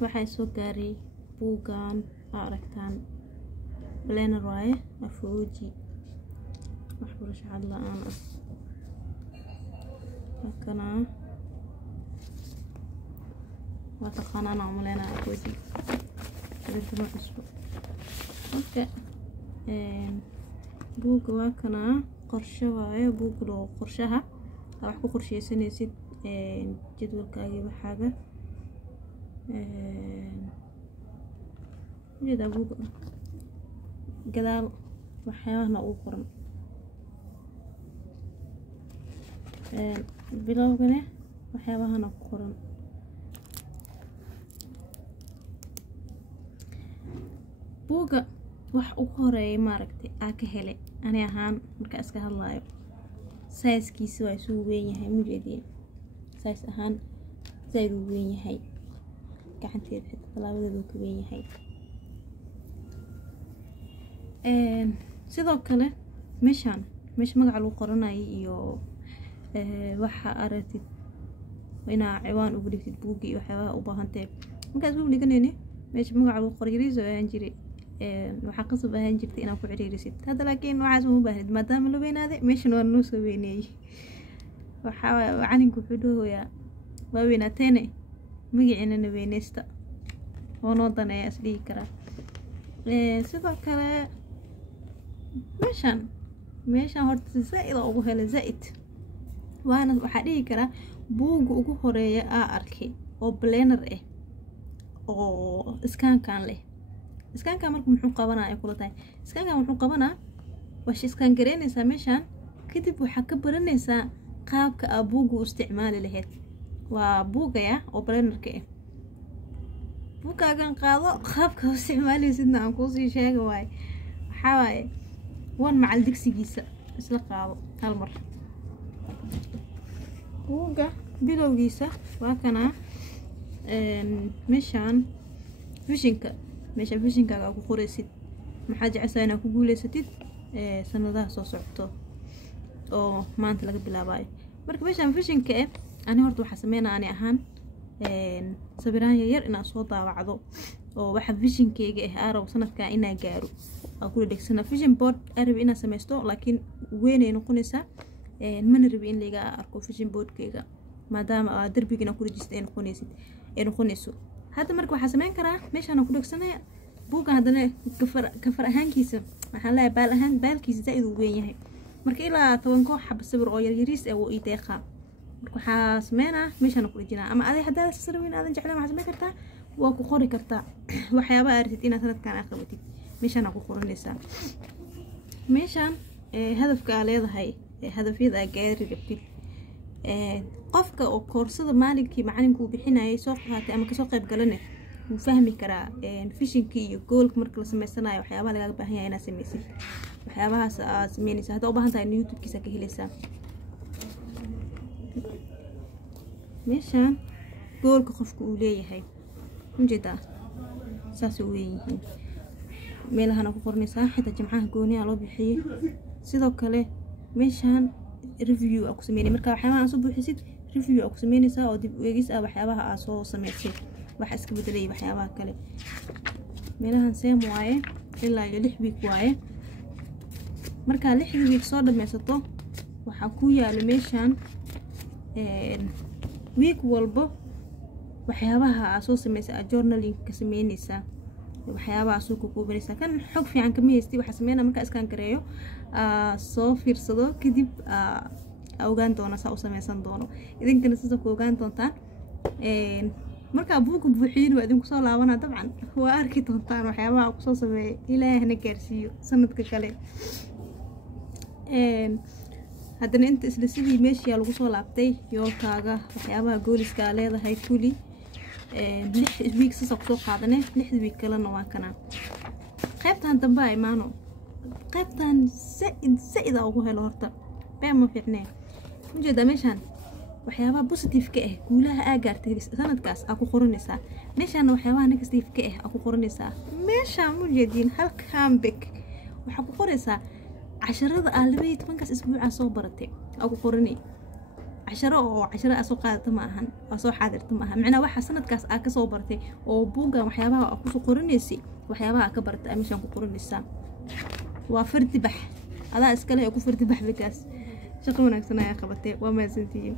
waxay soo gaaray buugan aragtaan planner waaye afooji waxbarasho cad la'aan ah kana وتقنانا عملنا أفوجي رجل عصب أوكي بوق واكنا قرشة واي بوق لو قرشها راح كو قرشة سنة ست جدول كاي بحاجة جدا بوق قدال وحيانا أوقرن بلوغنه وحيانا أوقرن buuga wax ugu horeeyay maaragtay ka helay ani ahaan marka iska hadlaayo size-kiisa waa soo weyn yahay mujeedin size ahaan zaid u weyn yahay gacanteed xitaa talaabadeedu ka weyn yahay sidoo kale meesha magaca lagu qoranayo iyo waxa aragtid ina ciwaan ugu dhigtid buugi waxyaabo u baahan tahay markaas uu dhiganayne meesha magaca lagu qorayriiso aan jiray waxa qasab ahaan jirtay inaan ku xiriirisid hada laakiin waxaas uma baahnid maadaama la weynaaday meeshan waa noo soo weyneeyay waxa calinka wuxuu dhahooyaa waa weynaateene magaciina weyneysta oo noo daneeya is dhihi karaa sidoo kale meeshan horta zaid ugu helay zaid waana waxa dhihi karaa buuga ugu horeeya arkay oo planner ah oo iskaan leh iskaan markuu muxuu qabanaa ay kula tahay iskaan wuxuu qabanaa waxa iskaan gareynaysa meeshan kadib waxa ka baranaysaa qaabka buugu u isticmaali lahayd waa buugaya oo plannerka ah buugaagan qaado qaabka u isticmaalaysidna aan ku sii sheego waxa waaye wan macal digsigiisa isla qaado hal mar buuga bilowgiisa waa kana meeshan fishinkaaga ku qoraysid maxaa jeceshaa inaad ku guuleysatid sanadaha soo socto oo maanta laga bilaabayo marka meeshan fishinka ani horta waxa sameynaa ani ahaan sawiraan yar inaan soo daawacdo oo waxa fishinkeyga arrow sanadka inaa gaaro aan ku dhagsana vision board arab inaa sameysto laakiin weynay noqonaysaa mana rabi in laga arko vision boardkeyga maadaama darbigina ku rajista ay noqonayso hadda marka waxa sameyn karaa meeshaan ku dhagsanaya buuga hadana kafar ahaankiisa waxa la baalkiisa zaid u weyn yahay marka ilaa 10 koox xab sawir oo yariis ah oo ideeqa marka waxa sameynaa meeshaan ku dhajinaa ama aday hadaa sawirweyn aadan jeclaan waxa sameyn kartaa waa ku qori kartaa waxyaabo aragtid inaad sanadkan aqabatid meeshaan ku qoranaysaa meeshaan hadafka leedahay hadafyada gaari rabtid qofka oo koorsada maalinkii macalinku uu bixinayay soo qaatay ama ka soo qayb galanay wuu fahmi karaa fishinkii iyo goolka marka la sameysanayo waxyaabaha laga baahan yahay inaad sameysid waxyaabahaas aad sameynaysaa hadda u baahan tahay YouTube-kiisa ka helaysaa meeshaan goolka qofku uu leeyahay ujeedaa saas uu leeyahay meelahana ku qornaysaa xitaa jimcaha gooniya loo bixiyay sidoo kale meeshaan review aku sameeyay marka waxyaabaha aan soo buuxisid review aku sameynaysaa oo dib u eegis waxyaabaha aad soo sameysay wax iska bedelay waxyaabaha kale meelahan same waaye ilaa 6 week waaye marka 6 week soo dhameysato waxa ku yaalo meeshaan week walba waxyaabaha aad soo sameysay journaling ka sameynaysaa waxyaabaha soo koobanaysa kan xog fiican ka meeystay waxa sameeyna marka iskaan gareeyo soo fiirsado kadib ogaan doona saa u sameysan doono idinkana sida ku ogaan doontaan marka buugu buuxiin waa idinku soo laabana dabcan waa arki doontaan waxyaabaha ku soo sameeyay ilaahna gaarsiiyo sanadka kale haddana inta isla sidii meeshii lagu soo laabtay yoolkaaga waxyaabaha gooliska leedahay kuli 6 weeks soo qaadanay 6 week kalena waa kana qaybtan dambe ay maano qaybtan zaid ugu helo horta beema fiicnaa ujeeda meeshaan waxyaabaha positive ka guulaha aad gaartay sanadkaas aad ku qoranaysaa meeshaan waxyaabaha negative ka aad ku qoranaysaa meeshaan mujeedin halkaan bek waxa ku qoraysaa casharada aad 12 kaas isbuuca soo baratay aad ku qoranay عشرة أو عشرة أسوق قادة معهن أسوق حاضر معها معنا واحد سنة كاس أكسو برتي أو بوجا وحيابها أكسو قرنيسي وحيابها كبرت أمشان قرنيسا وفرد بح هذا إسكاله يكون فرد بح بكاس شكرا لك سنة يا خبرتي وما زنتي